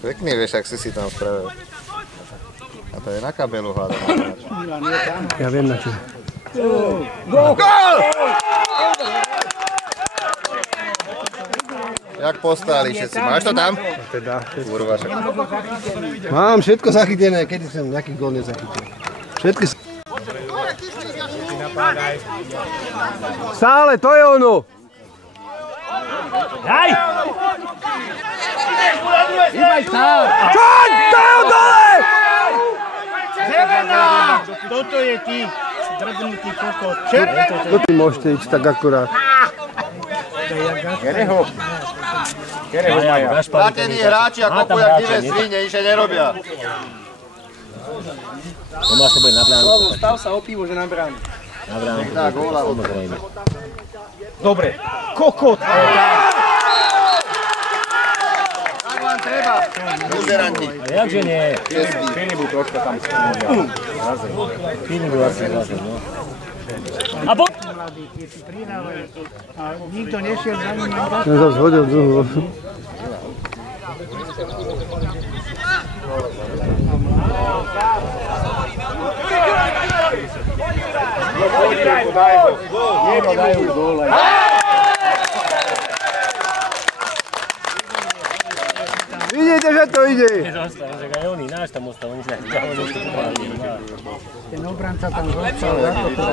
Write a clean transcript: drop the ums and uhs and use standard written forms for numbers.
Pekný vieš, ak si tam spravil. A to je na kabelu hľadom. Ja viem na čo. Gól! Jak postáli všetci. Máš to tam? Teda. Kurva, však. Mám všetko zachytené, kedy som nejaký gól nezachytil. Všetky... Stále, to je ono! Daj! Čoň, dajú dole! Červená! Toto je ty, drbnutý kokot. Červená! To ty môžete ísť tak akurát. Kereho maja. Platení hráči a kopu jak divé svine, nič nerobia. Tomáš to bude na bránu. Stav sa o pivo, že na bránu. Na bránu. Dá góla. Dobre. Kokot! Tak vám treba. Buzeranti. Jakže nie? Filibu troška tam skúria. Filibu asi zase, no. A po... A nikto nešiel za ním. Som sa zhodil dlho. Dajú gól. Vidíte, že to ide. Zostal, že aj oni, náš tam ostal, oni sa ďalej ešte pomáhali. Ten obranca tam zostal, ako to